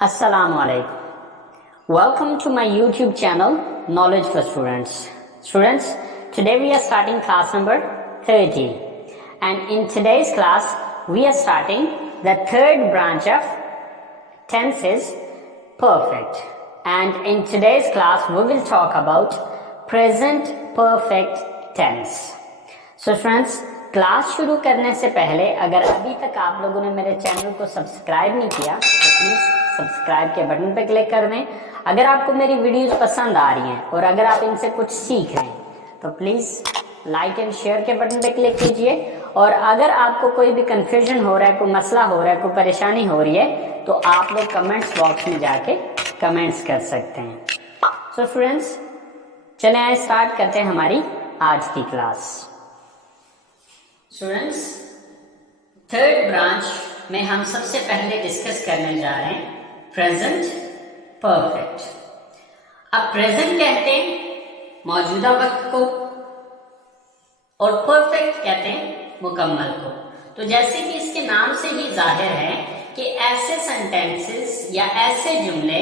Assalamualaikum. Welcome to my YouTube channel, Knowledge for Students. Students, today we are starting class number 30. And in today's class, we are starting the third branch of tenses, perfect. And in today's class, we will talk about present perfect tense. So friends, class शुरू करने से पहले अगर अभी तक आप लोगों ने मेरे चैनल को सब्सक्राइब नहीं किया तो प्लीज़ सब्सक्राइब के बटन पर क्लिक कर दें। अगर आपको मेरी वीडियोस पसंद आ रही हैं और अगर आप इनसे कुछ सीख रहे हैं तो प्लीज़ लाइक एंड शेयर के बटन पर क्लिक कीजिए। और अगर आपको कोई भी कन्फ्यूजन हो रहा है, कोई मसला हो रहा है, कोई परेशानी हो रही है तो आप लोग कमेंट्स बॉक्स में जाके कमेंट्स कर सकते हैं। सो फ्रेंड्स, चलें आए स्टार्ट करते हैं हमारी आज की क्लास। स्टूडेंट्स, थर्ड ब्रांच में हम सबसे पहले डिस्कस करने जा रहे हैं प्रेजेंट परफेक्ट। अब प्रेजेंट कहते हैं मौजूदा वक्त को और परफेक्ट कहते हैं मुकम्मल को। तो जैसे कि इसके नाम से ही जाहिर है कि ऐसे सेंटेंसेस या ऐसे जुमले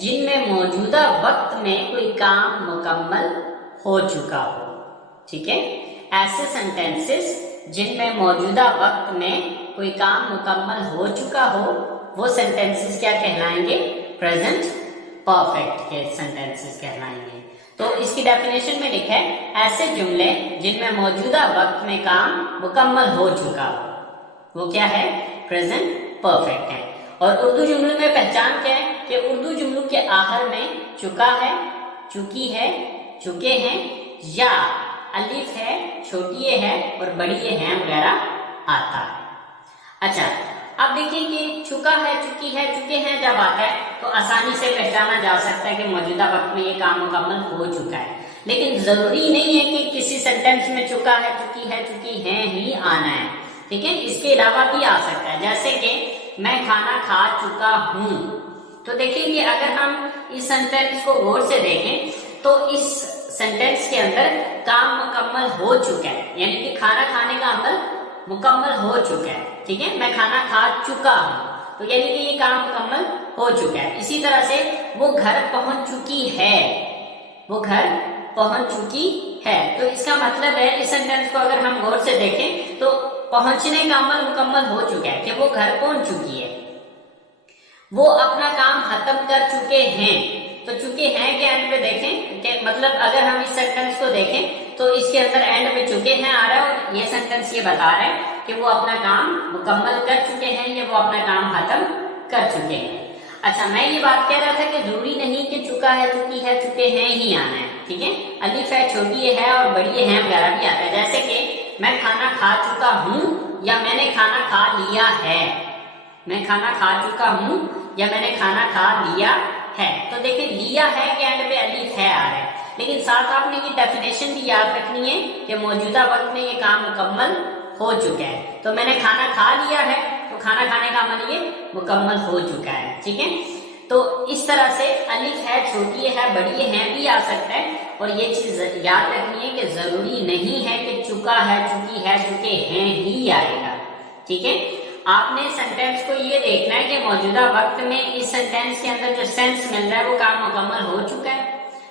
जिनमें मौजूदा वक्त में कोई काम मुकम्मल हो चुका हो, ठीक है, ऐसे सेंटेंसेस जिनमें मौजूदा वक्त में कोई काम मुकम्मल हो चुका हो वो सेंटेंसेस क्या कहलाएंगे? प्रेजेंट परफेक्ट के सेंटेंसेस कहलाएंगे। तो इसकी डेफिनेशन में लिखा है ऐसे जुमले जिनमें मौजूदा वक्त में काम मुकम्मल हो चुका हो वो क्या है? प्रेजेंट परफेक्ट है। और उर्दू जुमलों में पहचान क्या है कि उर्दू जुमलों के आखिर में चुका है, चुकी है, चुके हैं या अलिफ है, छोटी ये है और बड़ी ये है वगैरह आता है। अच्छा, अब देखिए कि चुका है, चुकी है, चुके हैं जब आता है तो आसानी से पहचाना जा सकता है कि मौजूदा वक्त में ये काम मुकम्मल हो चुका है। लेकिन जरूरी नहीं है कि किसी सेंटेंस में चुका है, चुकी है ही आना है, ठीक है, इसके अलावा भी आ सकता है। जैसे कि मैं खाना खा चुका हूं, तो देखिए कि अगर हम इस सेंटेंस को गौर से देखें तो इस सेंटेंस के अंदर काम मुकम्मल हो चुका है, यानी कि खाना खाने का अमल मुकम्मल हो चुका है, ठीक है। मैं खाना खा चुका हूं तो यानी कि ये काम मुकम्मल हो चुका है। इसी तरह से वो घर पहुंच चुकी है, वो घर पहुंच चुकी है, तो इसका मतलब है इस सेंटेंस को अगर हम गौर से देखें तो पहुंचने का अमल मुकम्मल हो चुका है कि वो घर पहुंच चुकी है, वो अपना काम खत्म कर चुके हैं। तो चुके हैं के एंड पे देखें कि मतलब अगर हम इस सेंटेंस को देखें तो इसके अंदर एंड पे चुके हैं आ रहा है और ये सेंटेंस ये बता रहा है कि वो अपना काम मुकम्मल कर चुके हैं या वो अपना काम खत्म कर चुके हैं। अच्छा, मैं ये बात कह रहा था कि जरूरी नहीं कि चुका है, चुकी है, चुके हैं ही आना है, ठीक है। अलिफ है, छोटी है और बड़ी है वगैरह भी आता है। जैसे कि मैं खाना खा चुका हूँ या मैंने खाना खा लिया है, मैं खाना खा चुका हूँ या मैंने खाना खा लिया है। तो देखिए लिया है के एंड पे अलिफ है आ रहा है, लेकिन साथ आपने ये डेफिनेशन भी याद रखनी है कि मौजूदा वक्त में ये काम मुकम्मल हो चुका है। तो मैंने खाना खा लिया है तो खाना खाने का अमल ये मुकम्मल हो चुका है, ठीक है। तो इस तरह से अलिफ है, छोटी है, बड़ी है भी आ सकता है। और ये चीज याद रखनी है कि जरूरी नहीं है कि चुका है, चुकी है, चुके हैं ही आएगा, ठीक है। आपने सेंटेंस को ये देखना है कि मौजूदा वक्त में इस सेंटेंस के अंदर जो सेंस मिल रहा है वो काम मुकम्मल हो चुका है,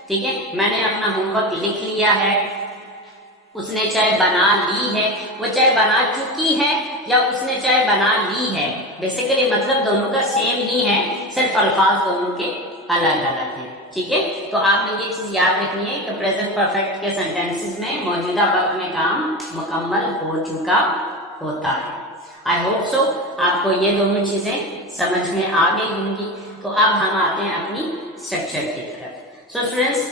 ठीक है। मैंने अपना होमवर्क लिख लिया है, उसने चाय बना ली है, वो चाय बना चुकी है या उसने चाय बना ली है, बेसिकली मतलब दोनों का सेम ही है, सिर्फ अल्फाज दोनों के अलग अलग हैं, ठीक है। तो आपने ये चीज याद रखनी है कि प्रेजेंट परफेक्ट के सेंटेंसेस में मौजूदा वक्त में काम मुकम्मल हो चुका होता है। आई होप सो आपको ये दोनों चीजें समझ में आ गई होंगी। तो अब हम आते हैं अपनी स्ट्रक्चर की तरफ। सो स्टूडेंट्स,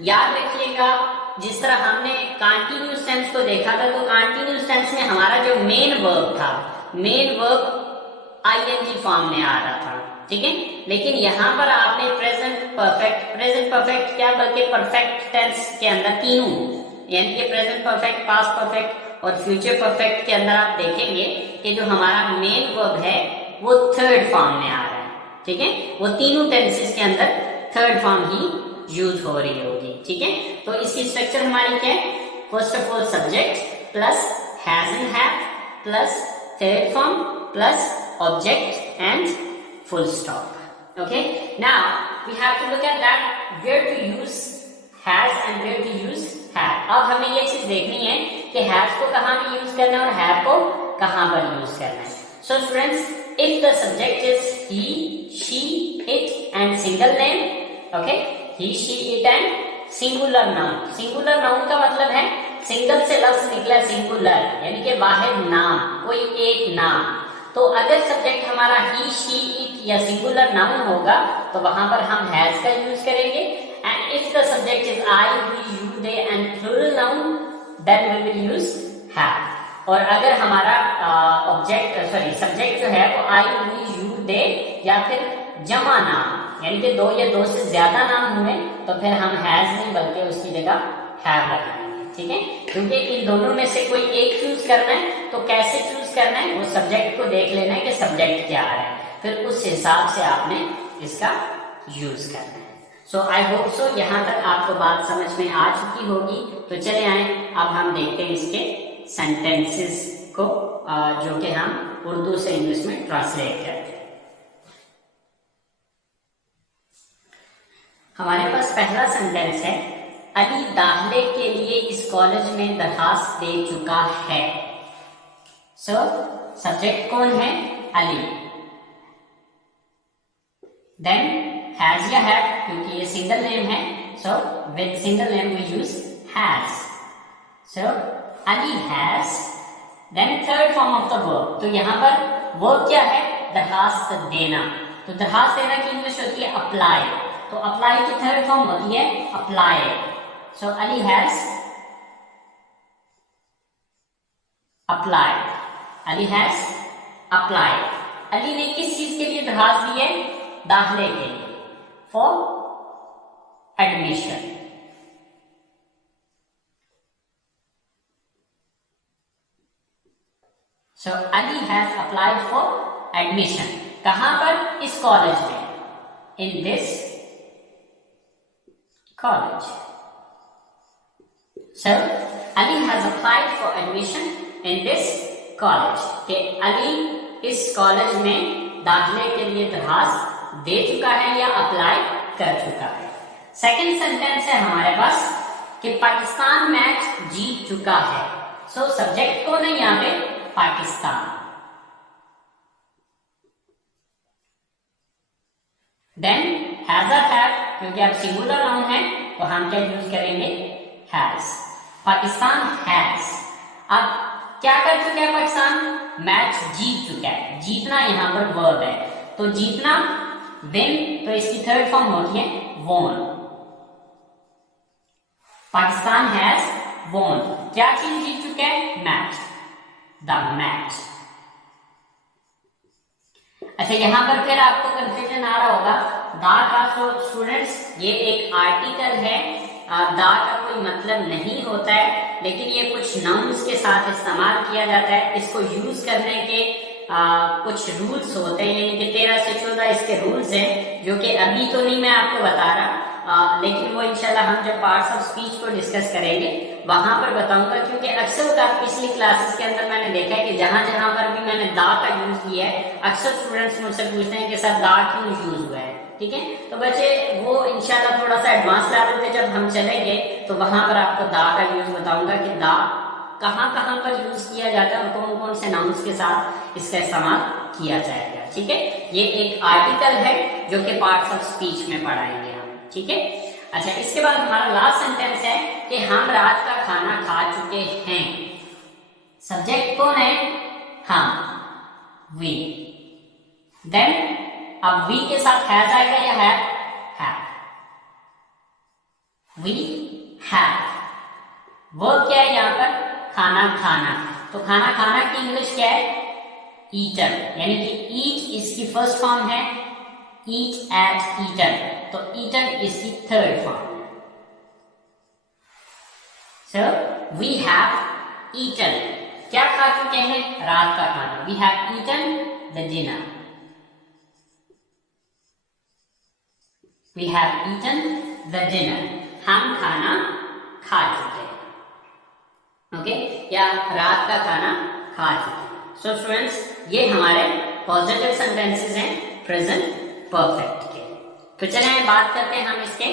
याद रखिएगा जिस तरह हमने कंटीन्यूअस टेंस को देखा था तो कंटीन्यूअस टेंस में हमारा जो मेन वर्ब था, मेन वर्ब आईएनजी फॉर्म में आ रहा था, ठीक है। लेकिन यहाँ पर आपने प्रेजेंट परफेक्ट क्या बल्कि परफेक्ट टेंस के अंदर तीनों यानी कि प्रेजेंट परफेक्ट, पास्ट परफेक्ट और फ्यूचर परफेक्ट के अंदर आप देखेंगे कि जो हमारा मेन वर्ब है वो थर्ड फॉर्म में आ रहा है, ठीक है। वो तीनों टेंसेस के अंदर थर्ड फॉर्म ही यूज हो रही होगी, ठीक है। तो इसकी स्ट्रक्चर हमारी क्या है? First of all subject plus has and have plus third form plus object and full stop, Okay, now we have to look at that where to use has and where to use have. अब हमें ये चीज देखनी है कि has को कहाँ पे यूज करना है और have को कहाँ पर यूज करना है. So students, if the subject is he, she, it and single name, okay, he, she, it and singular noun. Singular noun का मतलब है सिंगल से लफ्ज निकला सिंगुलर, यानी कि वाहिद नाम, कोई एक नाम. तो अगर सब्जेक्ट हमारा ही, शी, इट या सिंगुलर नाउन होगा तो वहां पर हम हैज का यूज करेंगे. And if the subject is I, we, you, they and plural noun, then we will use have. और अगर हमारा सब्जेक्ट जो है वो आई, वी, यू, दे या फिर जमा नाम, यानी कि दो या दो से ज्यादा नाम हुए तो फिर हम हैज नहीं बल्कि उसकी जगह हैव लगाएंगे. ठीक है, क्योंकि इन दोनों में से कोई एक चूज करना है. तो कैसे चूज करना है, वो सब्जेक्ट को देख लेना है कि सब्जेक्ट क्या है, फिर उस हिसाब से आपने इसका यूज करना है. सो आई होप सो यहाँ तक आपको बात समझ में आ चुकी होगी. तो चले आए, अब हम देखते हैं इसके सेंटेंसेस को जो कि हम उर्दू से इंग्लिश में ट्रांसलेट करते हैं. हमारे पास पहला सेंटेंस है, अली दाखिले के लिए इस कॉलेज में दरखास्त दे चुका है. सो सब्जेक्ट कौन है, अली. देन हैज या हैव, क्योंकि ये सिंगल नेम है, so with single name we use has. So Ali has. Then third form of the verb, तो यहाँ पर वर्ब क्या है, दरखास्त देना. तो दरखास्त देना की इंग्लिश होती है अप्लाई. तो अप्लाई की थर्ड फॉर्म होती है apply. So Ali has applied. Ali has applied. Ali ने किस चीज के लिए दरखास्त दी है, दाखिले के लिए, for admission. So Ali has applied for admission. कहां पर, इस कॉलेज में, in this college. So, Ali has applied for admission in this college. कि अली इस कॉलेज में दाखिले के लिए दरखास्त दे चुका है या अप्लाई कर चुका है. सेकंड सेंटेंस है हमारे पास कि पाकिस्तान मैच जीत चुका है. सो सब्जेक्ट कौन है यहाँ पे, पाकिस्तान. देन हैज और हैव, क्योंकि अब सिंगुलर नाउन है तो हम क्या यूज करेंगे, हैज. पाकिस्तान हैज. अब क्या कर चुका है पाकिस्तान, मैच जीत चुका है. जीतना यहां पर वर्ब है, तो जीतना विन, तो इसकी थर्ड फॉर्म होती है वॉन. Pakistan has won. क्या चीज जीत चुका है, मैच, द मैच. अच्छा, यहां पर फिर आपको कंफ्यूजन आ रहा होगा, दा का. तो स्टूडेंट्स, ये एक आर्टिकल है, दा का कोई मतलब नहीं होता है, लेकिन ये कुछ नाउन्स के साथ इस्तेमाल किया जाता है. इसको यूज करने के कुछ रूल्स होते हैं, यानी कि 13 से 14 इसके रूल्स हैं, जो कि अभी तो नहीं मैं आपको बता रहा, लेकिन वो इंशाल्लाह हम जब पार्ट्स ऑफ स्पीच को डिस्कस करेंगे वहां पर बताऊंगा. क्योंकि अक्सर का पिछली क्लासेस के अंदर मैंने देखा है कि जहां जहां पर भी मैंने दा का यूज किया है, अक्सर स्टूडेंट्स मुझसे पूछते हैं कि सर दा क्यों यूज हुआ है. ठीक है, तो बच्चे वो इंशाल्लाह थोड़ा सा एडवांस लेवल पे जब हम चलेंगे तो वहां पर आपको दा का यूज बताऊंगा कि दा कहां कहां पर यूज किया जाता है और कौन कौन से नाउन्स के साथ इसका इस्तेमाल किया जाएगा. ठीक है, ये एक आर्टिकल है जो कि पार्ट्स ऑफ स्पीच में पढ़ाएंगे हम. ठीक है. अच्छा, इसके बाद हमारा लास्ट सेंटेंस है कि हम रात का खाना खा चुके हैं. सब्जेक्ट कौन है, हम, वी. देन अब वी के साथ हैज आएगा या हैव, वी हैव. वर्ब क्या है यहाँ पर, खाना खाना. तो खाना खाना की इंग्लिश क्या है, ईटन. यानी कि ईट इसकी फर्स्ट फॉर्म है, ईट एट ईटन, तो ईटन इसकी third form. So we have eaten. क्या खा चुके हैं, रात का खाना. We have eaten the dinner. We have eaten the dinner. हम खाना खा चुके हैं. ओके, या रात का खाना खा चुके हैं. सो स्टूडेंट्स, ये हमारे पॉजिटिव सेंटेंसेस हैं प्रेजेंट परफेक्ट के। तो चलें बात करते हैं हम इसके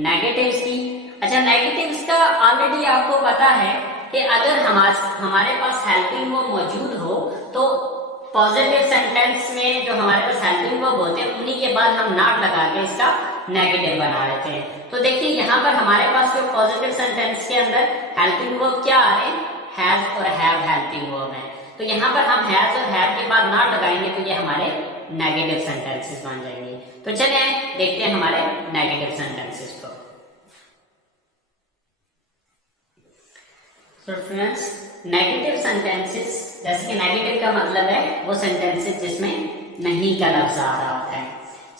नेगेटिव्स की। अच्छा, नेगेटिव्स का ऑलरेडी आपको पता है कि अगर हमारे पास हेल्पिंग वर्ब मौजूद हो तो पॉजिटिव सेंटेंस में जो हमारे पास हेल्पिंग वर्ब होते हैं उन्हीं के बाद हम नॉट लगा के इसका नेगेटिव बना लेते हैं। तो देखिए यहाँ पर हमारे पास जो पॉजिटिव सेंटेंस के अंदर हेल्पिंग वर्ब क्या आ रहे हैं, हैज और हैव हेल्पिंग वर्ब है। तो यहाँ पर हम हैज और हैव के बाद नॉट लगाएंगे तो ये हमारे नेगेटिव सेंटेंसेस बन जाएंगे। तो चलिए देखते हैं हमारे नेगेटिव सेंटेंसेस को। तो फ्रेंड्स, नेगेटिव सेंटेंसेस, जैसे कि नेगेटिव का मतलब है वो सेंटेंसेस जिसमें नहीं का लफ्ज आ रहा होता है।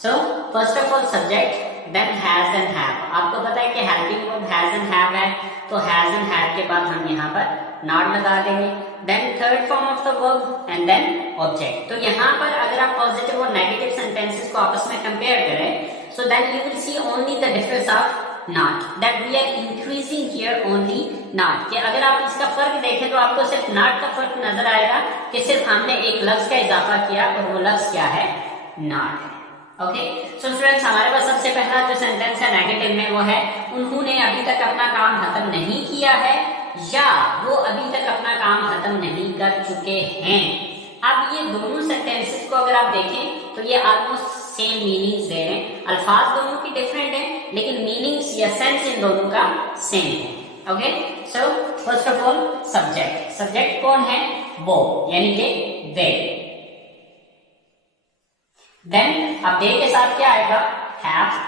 So first of all subject, then has and have. आपको पता है कि helping verb has and have है, तो हैज एंड हैव के बाद हम यहाँ पर नॉट लगा देंगे। Then third form of the verb and then object. तो यहाँ पर अगर आप पॉजिटिव और नेगेटिव सेंटेंसेस को आपस में कंपेयर करें, so then you will see only the difference of not, that we are increasing here only not। कि अगर आप इसका फर्क देखें तो आपको सिर्फ not का फर्क नजर आएगा कि सिर्फ हमने एक लफ्ज का इजाफा किया और वो लफ्ज क्या है, not है। ओके, सो स्टूडेंट्स, हमारे पास सबसे पहला जो सेंटेंस है नेगेटिव में वो है उन्होंने अभी तक अपना काम खत्म नहीं किया है या वो अभी तक अपना काम खत्म नहीं कर चुके हैं। अब ये दोनों सेंटेंसेस को अगर आप देखें तो ये ऑलमोस्ट सेम मीनिंग्स दे रहे हैं। अल्फाज दोनों की डिफरेंट है लेकिन मीनिंग्स या सेंस इन दोनों का सेम है। Okay, so first of all subject. Subject कौन है, वो, यानी कि वे। देन अब दे के साथ क्या आएगा, have,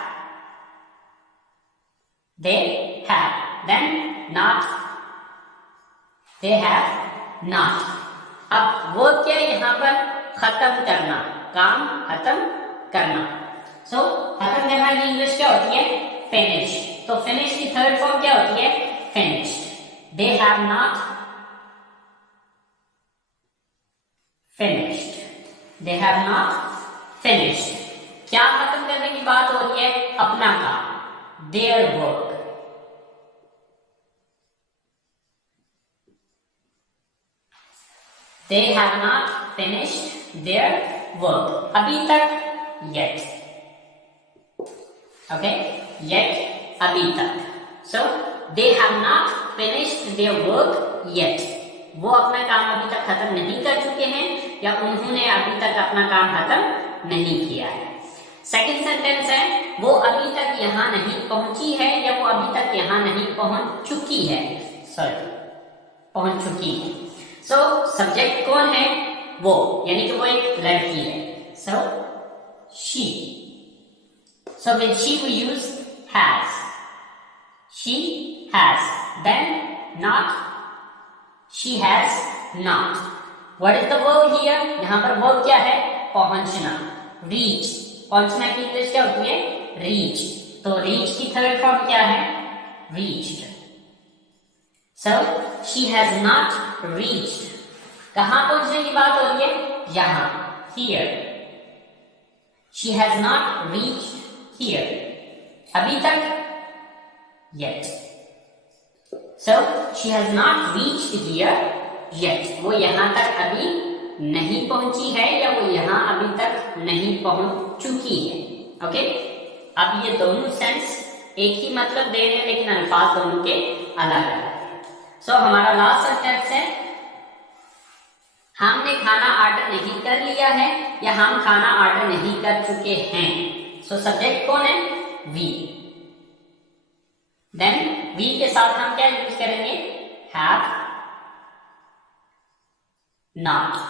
they have. Then not, they have not. अब वो क्या है यहाँ पर, खत्म करना, काम खत्म करना। सो खत्म करना की इंग्लिश क्या होती है, फिनिश। तो फिनिश की थर्ड फॉर्म क्या होती है, finished. They have not finished, they have not finished. क्या खत्म करने की बात हो रही है, अपना काम, their work. They have not finished their work. अभी तक, yet. Okay, yet, अभी तक. So they have not finished their work yet. वो अपना काम अभी तक खत्म नहीं कर चुके हैं या उन्होंने अभी तक अपना काम खत्म नहीं किया है। सेकंड सेंटेंस है वो अभी तक यहाँ नहीं पहुंची है या वो अभी तक यहाँ नहीं पहुंच चुकी है, सॉरी पहुंच चुकी है। सो सब्जेक्ट कौन है, वो, यानी कि वो एक लड़की है। So she. So with she we use has, she has. Then not, she has not. What is the verb here, यहां पर वर्ब क्या है, पहुंचना, रीच। पहुंचना की इंग्लिश क्या होती है, रीच। तो रीच की थर्ड फॉर्म क्या है, reached. So she has not reached। कहां पहुंचने की बात हो रही है, यहां, here। She has not reached here। अभी तक, yet। So she has not reached here yet। वो यहां तक अभी नहीं पहुंची है या वो यहां अभी तक नहीं पहुंच चुकी है। ओके, अब ये दोनों सेंस एक ही मतलब दे रहे हैं लेकिन अल्फाज दोनों के अलग अलग। सो हमारा लास्ट सेंटेंस है हमने खाना ऑर्डर नहीं कर लिया है या हम खाना ऑर्डर नहीं कर चुके हैं। सो सब्जेक्ट कौन है, वी। देन वी के साथ हम क्या यूज करेंगे, हैव नॉट।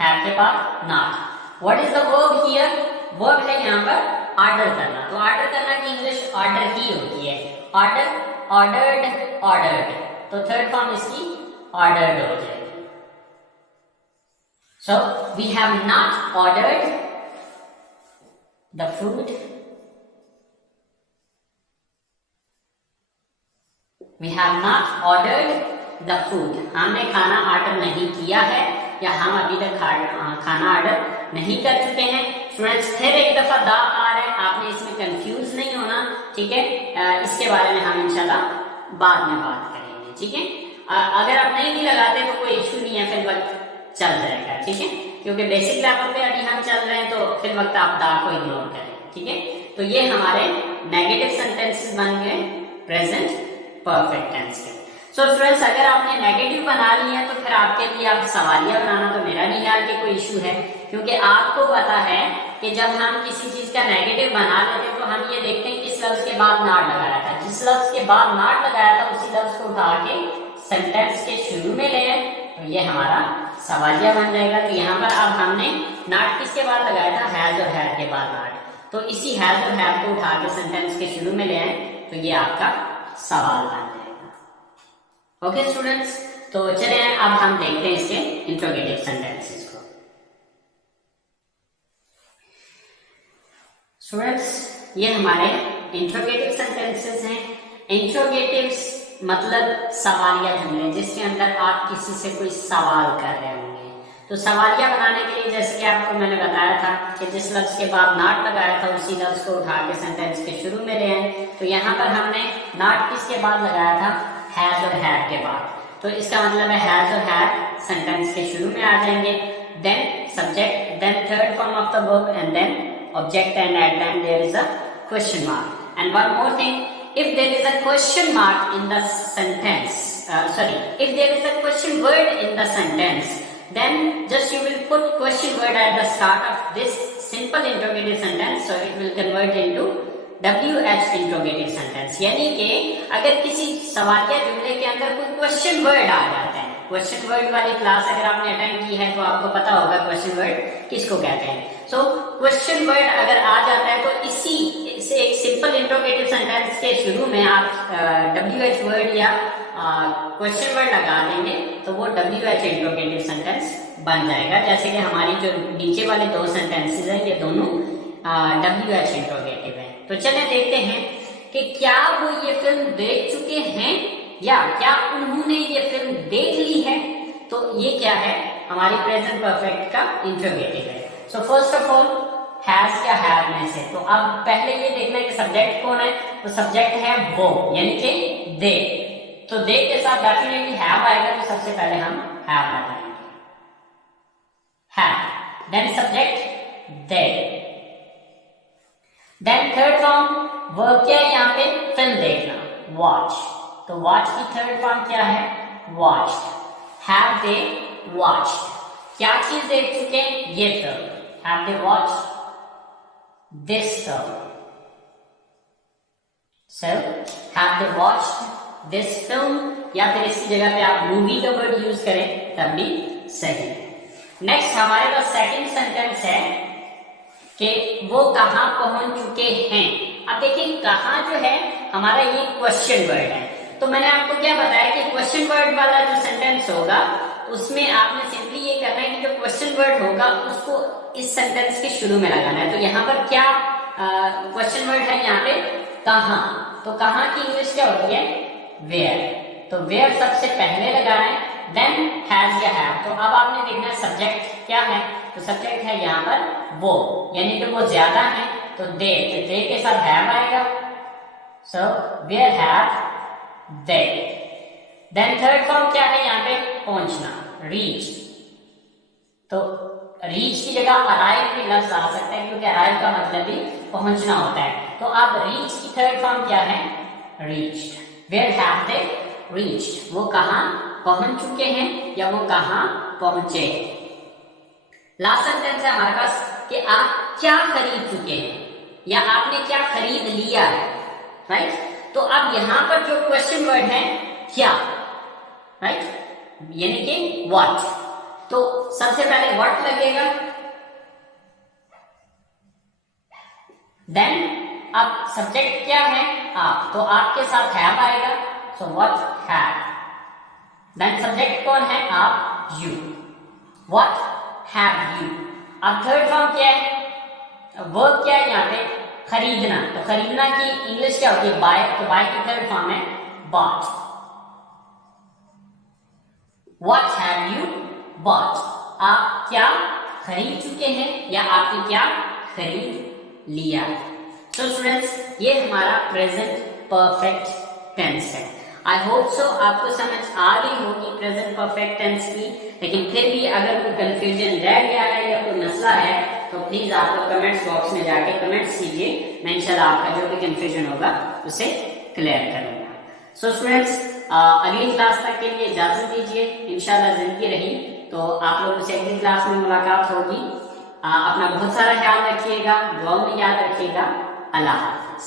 हैव के बाद not. What is the verb here, verb है यहाँ पर ऑर्डर करना। तो ऑर्डर करना की इंग्लिश ऑर्डर ही होती है, ऑर्डर, ऑर्डर्ड, ऑर्डर्ड। तो थर्ड फॉर्म इसकी ऑर्डर्ड हो जाएगी। So we have not ordered the food, we have not ordered the food. हमने खाना ऑर्डर नहीं किया है या हम अभी तक खाना ऑर्डर नहीं कर चुके हैं। स्टूडेंट्स फिर एक दफा दा आ रहा है, आपने इसमें कंफ्यूज नहीं होना, ठीक है। इसके बारे में हम इंशाल्लाह बाद में बात करेंगे, ठीक है। अगर आप नहीं भी लगाते तो कोई इश्यू नहीं है, फिर वक्त चल जाएगा, ठीक है, क्योंकि बेसिक लेवल पे अभी हम चल रहे हैं तो फिर वक्त आप दा को इग्नोर करें। ठीक है। तो ये हमारे नेगेटिव सेंटेंसेस बन गए प्रेजेंट परफेक्ट टेंस के। सो स्टूडेंट्स, अगर आपने नेगेटिव बना लिया है तो फिर आपके लिए आप सवालिया बनाना तो मेरा नहीं ख्याल कि कोई इशू है, क्योंकि आपको पता है कि जब हम किसी चीज का नेगेटिव बना लेते हैं तो हम ये देखते हैं किस लफ्ज के बाद नॉट लगाया था, जिस लफ्ज के बाद नॉट लगाया था उसी लफ्ज को उठा के सेंटेंस के शुरू में ले आए, तो ये हमारा सवालिया बन जाएगा। तो यहाँ पर अब हमने नॉट किसके बाद लगाया था, हैज और हैव के बाद नॉट, तो इसी हैज और हैव को उठा के सेंटेंस के शुरू में ले आए, तो ये आपका सवाल बन जाएगा। ओके स्टूडेंट्स, तो चलिए अब हम देखते हैं इसके इंट्रोगेटिव सेंटेंसेस को। स्टूडेंट्स, ये हमारे इंट्रोगेटिव सेंटेंसेस हैं। इंट्रोगेटिव्स मतलब सवालिया जुमले जिसके अंदर आप किसी से कोई सवाल कर रहे होंगे। तो सवालिया बनाने के लिए जैसे कि आपको मैंने बताया था कि जिस लफ्ज के बाद नॉट लगाया था उसी लफ्ज को उठा के सेंटेंस के शुरू में ले आए, तो यहाँ पर हमने नॉट किसके बाद लगाया था, हैज और हैव के बाद, तो इसका मतलब है हैज और हैव सेंटेंस के शुरू में आ जाएंगे, then subject, then third form of the verb and then object, and at the end there is a question mark. And one more thing, if there is a question mark in the sentence, if there is a question word in the sentence, then just you will put question word at the start of this simple interrogative sentence, so it will convert into WH interrogative sentence। यानी कि अगर किसी सवालिया जुमले के अंदर कोई question word आ जाता है, क्वेश्चन वर्ड वाली क्लास अगर आपने अटेंड की है तो आपको पता होगा क्वेश्चन वर्ड किसको कहते हैं। सो क्वेश्चन वर्ड अगर आ जाता है तो इसी से एक सिंपल इंट्रोगेटिव सेंटेंस के शुरू में आप WH वर्ड या क्वेश्चन वर्ड लगा देंगे तो वो WH इंट्रोगेटिव सेंटेंस बन जाएगा। जैसे कि हमारी जो नीचे वाले दो सेंटेंसेस हैं ये दोनों WH इंट्रोगेटिव है। तो चलिए देखते हैं कि क्या वो ये फिल्म देख चुके हैं या क्या उन्होंने ये फिल्म देख ली है। तो ये क्या है, हमारी प्रेजेंट परफेक्ट का इंट्रोगेटिव है। So first of all has क्या हैव में से, तो अब पहले ये देखना है कि सब्जेक्ट कौन है, तो सब्जेक्ट है वो यानी कि दे, तो दे के साथ डेफिनेटली हैव आएगा, तो सबसे पहले हम हैव लगाएंगे, have, then subject they, then third form verb क्या है यहाँ पे, फिल्म देखना, वॉच, तो वॉच की थर्ड फॉर्म क्या है, वॉच्ड, हैव दे वॉच्ड, क्या चीज देख चुके हैं, ये film, have they watched this film, so have they watched this film, या फिर इसकी जगह पे आप मूवी का वर्ड यूज करें तब भी सही। नेक्स्ट हमारे पास सेकंड सेंटेंस है कि वो कहां पहुंच चुके हैं। अब देखिए कहां जो है हमारा ये क्वेश्चन वर्ड है, तो मैंने आपको क्या बताया कि क्वेश्चन वर्ड वाला जो सेंटेंस होगा उसमें आपने सिंपली ये करना है कि जो क्वेश्चन वर्ड होगा उसको इस सेंटेंस के शुरू में लगाना है। तो यहाँ पर क्या क्वेश्चन वर्ड है, यहाँ पे कहां, तो कहां की इंग्लिश क्या होती है, वेयर, तो वेयर सबसे पहले लगाना है, देन हैज या हैव। तो अब आपने देखना है सब्जेक्ट क्या है, तो सब्जेक्ट है यहाँ पर वो, यानी कि वो ज्यादा है, तो दे, तो दे के साथ हैव आएगा, so where have they. Then third form क्या है यहाँ पे, पहुंचना, रीच, तो रीच की जगह अराइव भी लफ्ज आ सकता है क्योंकि अराइव का मतलब भी पहुंचना होता है। तो अब रीच की थर्ड फॉर्म क्या है, reached, where have they reached, वो कहां पहुंच चुके हैं या वो कहां पहुंचे। लास्ट सेंटेंस है हमारे पास कि आप क्या खरीद चुके हैं या आपने क्या खरीद लिया है, राइट। तो अब यहां पर जो क्वेश्चन वर्ड है क्या, राइट, यानी कि व्हाट, तो सबसे पहले व्हाट लगेगा, देन अब सब्जेक्ट क्या है, आप, तो आपके साथ हैव आएगा, so what have, then subject कौन है, आप, यू, व्हाट हैव यू। अब थर्ड फॉर्म क्या है, वर्ब क्या है यहाँ पे, खरीदना, तो खरीदना की इंग्लिश क्या होती है, बाय, तो बाय की थर्ड फॉर्म है bought, what have you bought, आप क्या खरीद चुके हैं या आपने क्या खरीद लिया। सो स्टूडेंट्स, ये हमारा प्रेजेंट परफेक्ट टेंस है। आई होप सो आपको समझ आ गई होगी प्रेजेंट परफेक्ट टेंस की, लेकिन फिर भी अगर कोई कंफ्यूजन रह गया है या कोई मसला है तो प्लीज आप लोग कमेंट्स बॉक्स में जाके कमेंट्स कीजिए, मैं इंशाल्लाह आपका जो भी कंफ्यूजन होगा उसे क्लियर करूंगा। सो स्टूडेंट्स, अगली क्लास तक के लिए इजाजत दीजिए। इंशाल्लाह जिंदगी रही तो आप लोगों से अगली क्लास में मुलाकात होगी। अपना बहुत सारा ख्याल रखिएगा, दुआ में याद रखिएगा। अल्लाह हाफिज।